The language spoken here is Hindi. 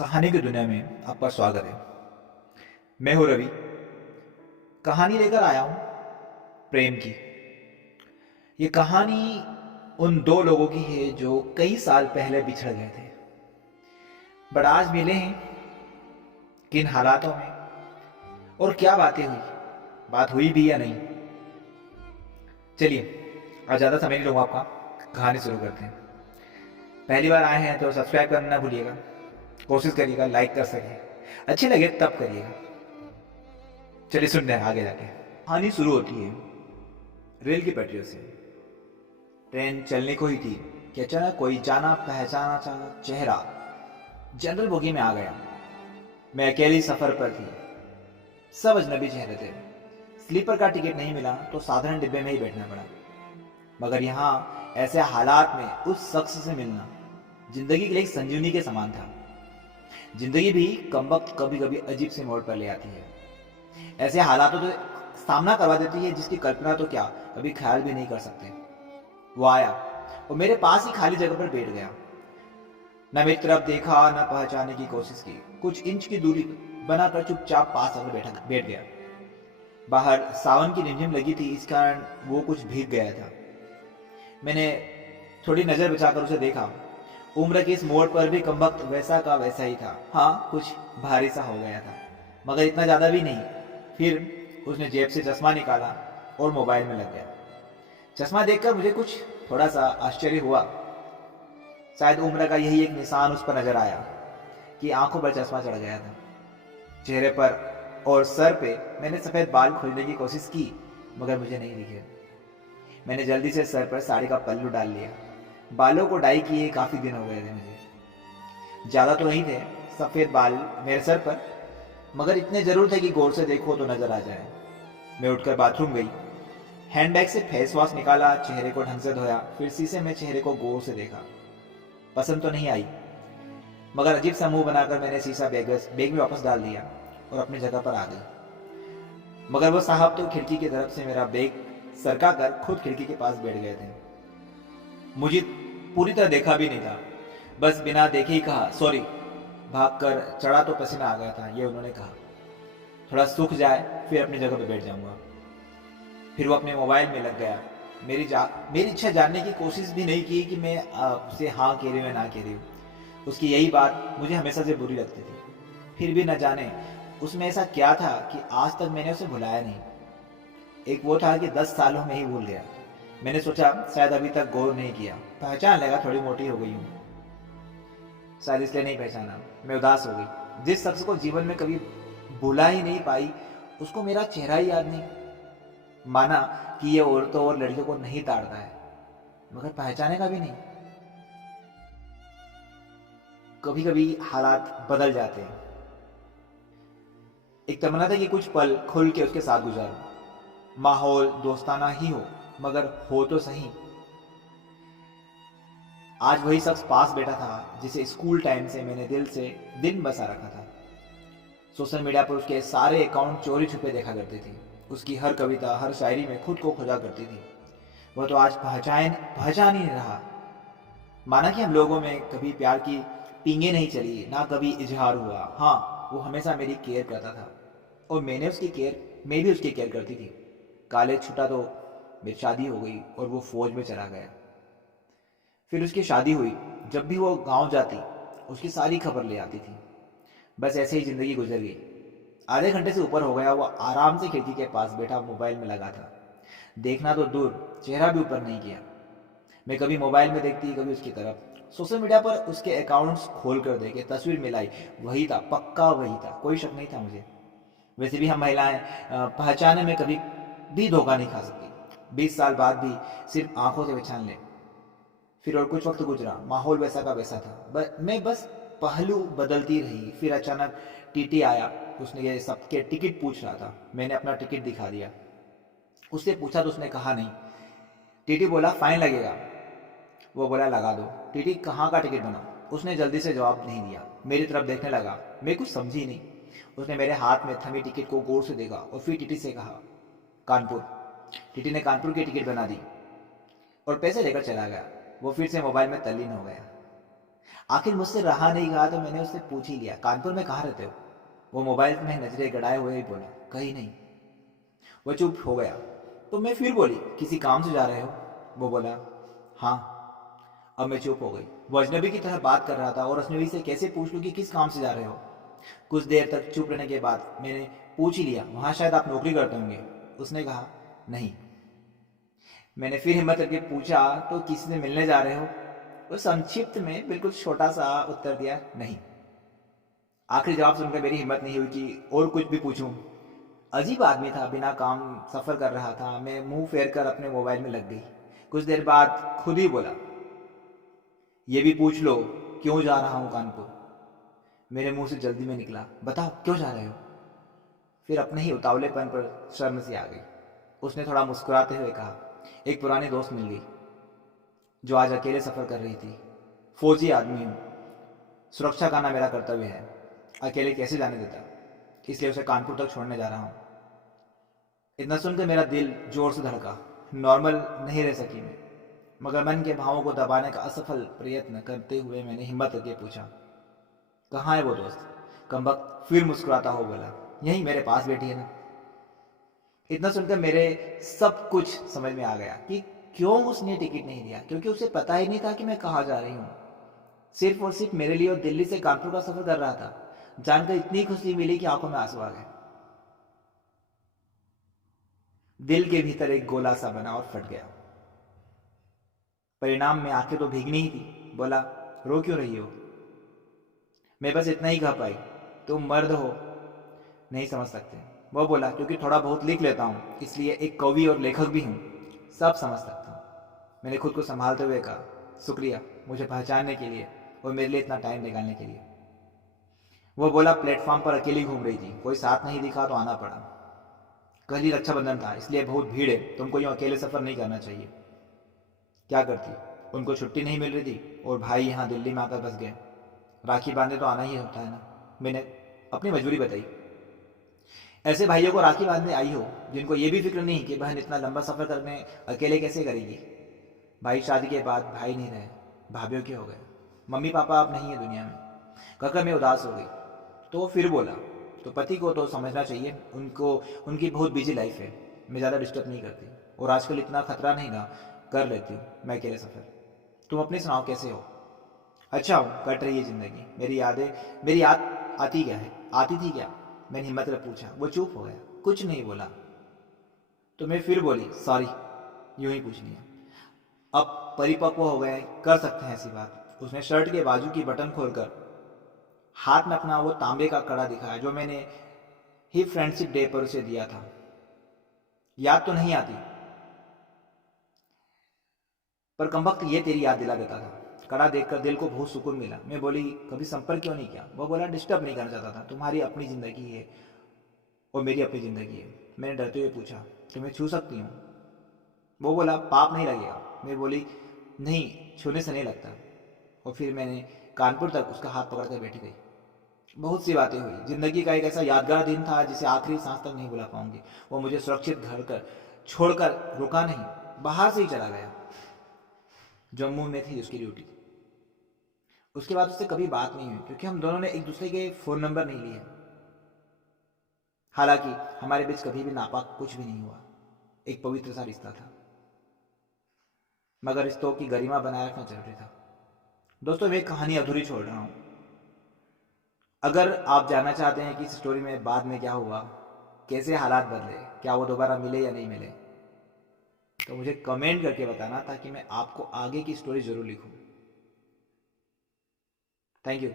कहानी की दुनिया में आपका स्वागत है। मैं हूं रवि। कहानी लेकर आया हूं प्रेम की। ये कहानी उन दो लोगों की है जो कई साल पहले बिछड़ गए थे, बट आज मिले हैं। किन हालातों में और क्या बातें हुई, बात हुई भी या नहीं। चलिए, आज ज़्यादा समय नहीं लूँगा आपका, कहानी शुरू करते हैं। पहली बार आए हैं तो सब्सक्राइब करना ना भूलिएगा। कोशिश करिएगा लाइक कर सके, अच्छे लगे तब करिएगा। चलिए सुनते हैं आगे जाके। कहानी शुरू होती है रेल की पटरियों से। ट्रेन चलने को ही थी कि अचानक कोई जाना पहचाना चेहरा जनरल बोगी में आ गया। मैं अकेली सफर पर थी, सब अजनबी चेहरे थे। स्लीपर का टिकट नहीं मिला तो साधारण डिब्बे में ही बैठना पड़ा, मगर यहाँ ऐसे हालात में उस शख्स से मिलना जिंदगी के लिए एक संजीवनी के समान था। जिंदगी भी कमबख्त कभी कभी अजीब से मोड़ पर ले आती है, ऐसे हालातों से सामना करवा देती है जिसकी कल्पना तो क्या कभी ख्याल भी नहीं कर सकते। वो आया और मेरे पास ही खाली जगह पर बैठ गया। न मेरी तरफ देखा, न पहचानने की कोशिश की। कुछ इंच की दूरी बनाकर चुपचाप पास आकर बैठ गया। बाहर सावन की रिमझिम लगी थी, इस कारण वो कुछ भीग गया था। मैंने थोड़ी नजर बचाकर उसे देखा। उम्र के इस मोड़ पर भी कमबख्त वैसा का वैसा ही था। हाँ, कुछ भारी सा हो गया था, मगर इतना ज्यादा भी नहीं। फिर उसने जेब से चश्मा निकाला और मोबाइल में लग गया। चश्मा देखकर मुझे कुछ थोड़ा सा आश्चर्य हुआ। शायद उम्र का यही एक निशान उस पर नजर आया कि आंखों पर चश्मा चढ़ गया था। चेहरे पर और सर पे मैंने सफेद बाल खोजने की कोशिश की, मगर मुझे नहीं दिखे। मैंने जल्दी से सर पर साड़ी का पल्लू डाल लिया। बालों को डाई किए काफी दिन हो गए थे मुझे। ज्यादा तो नहीं थे सफेद बाल मेरे सर पर, मगर इतने जरूर थे कि गौर से देखो तो नजर आ जाए। मैं उठकर बाथरूम गई, हैंडबैग से फेस वॉश निकाला, चेहरे को ढंग से धोया, फिर शीशे में चेहरे को गौर से देखा। पसंद तो नहीं आई, मगर अजीब सा मुंह बनाकर मैंने शीशा बैग में वापस डाल दिया और अपनी जगह पर आ गई। मगर वो साहब तो खिड़की की तरफ से मेरा बैग सरका कर खुद खिड़की के पास बैठ गए थे। मुझे पूरी तरह देखा भी नहीं था, बस बिना देखे ही कहा सॉरी। भागकर चढ़ा तो पसीना आ गया था, ये उन्होंने कहा। थोड़ा सूख जाए फिर अपनी जगह पर बैठ जाऊंगा। फिर वो अपने मोबाइल में लग गया। मेरी इच्छा जानने की कोशिश भी नहीं की कि मैं उसे हाँ कह रही हूँ या ना कह रही हूँ। उसकी यही बात मुझे हमेशा से बुरी लगती थी। फिर भी न जाने उसमें ऐसा क्या था कि आज तक मैंने उसे भुलाया नहीं। एक वो था कि 10 सालों में ही भूल गया। मैंने सोचा शायद अभी तक गौर नहीं किया, पहचान लेगा, थोड़ी मोटी हो गई हूँ, शायद इसलिए नहीं पहचाना। मैं उदास हो गई। जिस शख्स को जीवन में कभी भूला ही नहीं पाई, उसको मेरा चेहरा ही याद नहीं। माना कि ये औरतों और लड़कियों को नहीं ताड़ता है, मगर पहचानेगा भी नहीं। कभी कभी हालात बदल जाते हैं। एक तमन्ना था कि कुछ पल खुल के उसके साथ गुजारूं। माहौल दोस्ताना ही हो, मगर हो तो सही। आज वही शख्स पास बैठा था जिसे स्कूल टाइम से मैंने दिल से दिन बसा रखा था। सोशल मीडिया पर उसके सारे अकाउंट चोरी छुपे देखा करती थी। उसकी हर कविता, हर शायरी में खुद को खोजा करती थी। वह तो आज पहचान ही नहीं रहा। माना कि हम लोगों में कभी प्यार की पींगे नहीं चली, ना कभी इजहार हुआ। हाँ, वो हमेशा मेरी केयर करता था और मैं भी उसकी केयर करती थी। कॉलेज छूटा तो मेरी शादी हो गई और वो फौज में चला गया। फिर उसकी शादी हुई। जब भी वो गांव जाती उसकी सारी खबर ले आती थी। बस ऐसे ही जिंदगी गुजर गई। आधे घंटे से ऊपर हो गया, वो आराम से खिड़की के पास बैठा मोबाइल में लगा था। देखना तो दूर, चेहरा भी ऊपर नहीं किया। मैं कभी मोबाइल में देखती, कभी उसकी तरफ। सोशल मीडिया पर उसके अकाउंट्स खोल कर देखे, तस्वीर मिलाई, वही था, पक्का वही था, कोई शक नहीं था मुझे। वैसे भी हम महिलाएं पहचाने में कभी भी धोखा नहीं खा सकती। 20 साल बाद भी सिर्फ आंखों से पहचान ले। फिर और कुछ वक्त गुजरा, माहौल वैसा का वैसा था। मैं बस पहलू बदलती रही। फिर अचानक टीटी आया। उसने ये सबके टिकट पूछ रहा था। मैंने अपना टिकट दिखा दिया। उससे पूछा तो उसने कहा नहीं। टीटी बोला फाइन लगेगा। वो बोला लगा दो। टीटी कहाँ का टिकट बना? उसने जल्दी से जवाब नहीं दिया। मेरी तरफ देखने लगा। मैं कुछ समझी नहीं। उसने मेरे हाथ में थमी टिकट को गौर से देखा और फिर टीटी से कहा कानपुर। टीटी ने कानपुर की टिकट बना दी और पैसे लेकर चला गया। वो फिर से मोबाइल में तल्लीन हो गया। आखिर मुझसे रहा नहीं गया तो मैंने उससे पूछ ही लिया, कानपुर में कहाँ रहते हो? वो मोबाइल में नजरें गड़ाए हुए ही बोला, कहीं नहीं। वो चुप हो गया। तो मैं फिर बोली, किसी काम से जा रहे हो? वो बोला, हाँ। अब मैं चुप हो गई। वो अजनबी की तरह बात कर रहा था और अजनबी से कैसे पूछ लूँ कि किस काम से जा रहे हो। कुछ देर तक चुप रहने के बाद मैंने पूछ ही लिया, वहाँ शायद आप नौकरी करते होंगे। उसने कहा, नहीं। मैंने फिर हिम्मत करके पूछा, तो किसी से मिलने जा रहे हो? वो संक्षिप्त में बिल्कुल छोटा सा उत्तर दिया, नहीं। आखिरी जवाब सुनकर मेरी हिम्मत नहीं हुई कि और कुछ भी पूछूं। अजीब आदमी था, बिना काम सफ़र कर रहा था। मैं मुंह फेर कर अपने मोबाइल में लग गई। कुछ देर बाद खुद ही बोला, ये भी पूछ लो क्यों जा रहा हूँ कानपुर। मेरे मुंह से जल्दी में निकला, बताओ क्यों जा रहे हो? फिर अपने ही उतावलेपन पर शर्म सी आ गई। उसने थोड़ा मुस्कुराते हुए कहा, एक पुरानी दोस्त मिल गई जो आज अकेले सफ़र कर रही थी। फौजी आदमी हूँ, सुरक्षा करना मेरा कर्तव्य है, अकेले कैसे जाने देता, इसलिए उसे कानपुर तक छोड़ने जा रहा हूँ। इतना सुनकर मेरा दिल जोर से धड़का। नॉर्मल नहीं रह सकी मैं, मगर मन के भावों को दबाने का असफल प्रयत्न करते हुए मैंने हिम्मत करके पूछा, कहाँ है वो दोस्त? कमबख्त फिर मुस्कुराता हो बोला, यहीं मेरे पास बैठी है ना। इतना सुनकर मेरे सब कुछ समझ में आ गया कि क्यों उसने टिकट नहीं दिया, क्योंकि उसे पता ही नहीं था कि मैं कहाँ जा रही हूँ। सिर्फ और सिर्फ मेरे लिए और दिल्ली से कानपुर का सफर कर रहा था। जानकर इतनी खुशी मिली कि आंखों में आंसू आ गए। दिल के भीतर एक गोला सा बना और फट गया। परिणाम में आंखें तो भीगनी ही थी। बोला, रो क्यों रही हो? मैं बस इतना ही कह पाई, तुम मर्द हो, नहीं समझ सकते। वो बोला, क्योंकि थोड़ा बहुत लिख लेता हूँ, इसलिए एक कवि और लेखक भी हूँ, सब समझ सकता हूँ। मैंने खुद को संभालते हुए कहा, शुक्रिया मुझे पहचानने के लिए और मेरे लिए इतना टाइम निकालने के लिए। वो बोला, प्लेटफॉर्म पर अकेली घूम रही थी, कोई साथ नहीं दिखा तो आना पड़ा। कल ही रक्षाबंधन था, इसलिए बहुत भीड़ है, तुमको यूँ अकेले सफ़र नहीं करना चाहिए। क्या करती, उनको छुट्टी नहीं मिल रही थी और भाई यहाँ दिल्ली में आकर बस गए। राखी बांधने तो आना ही होता है ना। मैंने अपनी मजबूरी बताई। ऐसे भाइयों को राखी बांधने आई हो जिनको ये भी फिक्र नहीं कि बहन इतना लंबा सफ़र करने अकेले कैसे करेगी। भाई शादी के बाद भाई नहीं रहे, भाभीियों के हो गए। मम्मी पापा अब नहीं है दुनिया में। कहकर मैं उदास हो गई। तो वो फिर बोला, तो पति को तो समझना चाहिए, उनको उनकी बहुत बिजी लाइफ है, मैं ज़्यादा डिस्टर्ब नहीं करती और आजकल इतना खतरा नहीं ना, कर लेती हूँ मैं अकेले सफ़र। तुम अपने सुनाओ, कैसे हो? अच्छा हूँ, कट रही है ज़िंदगी। मेरी याद आती क्या है, आती थी क्या? मैंने हिम्मत से पूछा। वो चुप हो गया, कुछ नहीं बोला। तो मैं फिर बोली, सॉरी, यूं ही पूछ लिया। अब परिपक्व हो गए, कर सकते हैं ऐसी बात। उसने शर्ट के बाजू की बटन खोलकर हाथ में अपना वो तांबे का कड़ा दिखाया जो मैंने ही फ्रेंडशिप डे पर उसे दिया था। याद तो नहीं आती, पर कमबख्त ये तेरी याद दिला देता था। कड़ा देखकर दिल को बहुत सुकून मिला। मैं बोली, कभी संपर्क क्यों नहीं किया? वो बोला, डिस्टर्ब नहीं करना चाहता था, तुम्हारी अपनी ज़िंदगी है और मेरी अपनी ज़िंदगी है। मैंने डरते हुए पूछा, तुम्हें छू सकती हूँ? वो बोला, पाप नहीं लगेगा। मैं बोली, नहीं, छूने से नहीं लगता। और फिर मैंने कानपुर तक उसका हाथ पकड़ कर बैठी गई। बहुत सी बातें हुई। जिंदगी का एक ऐसा यादगार दिन था जिसे आखिरी सांस तक नहीं भुला पाऊंगी। वो मुझे सुरक्षित घर कर छोड़कर रुका नहीं, बाहर से ही चला गया। जम्मू में थी उसकी ड्यूटी। उसके बाद उससे कभी बात नहीं हुई क्योंकि हम दोनों ने एक दूसरे के फ़ोन नंबर नहीं लिए। हालांकि हमारे बीच कभी भी नापाक कुछ भी नहीं हुआ। एक पवित्र सा रिश्ता था, मगर रिश्तों की गरिमा बनाए रखना जरूरी था। दोस्तों, मैं एक कहानी अधूरी छोड़ रहा हूँ। अगर आप जानना चाहते हैं कि इस स्टोरी में बाद में क्या हुआ, कैसे हालात बदले, क्या वो दोबारा मिले या नहीं मिले, तो मुझे कमेंट करके बताना ताकि मैं आपको आगे की स्टोरी जरूर लिखूं। Thank you.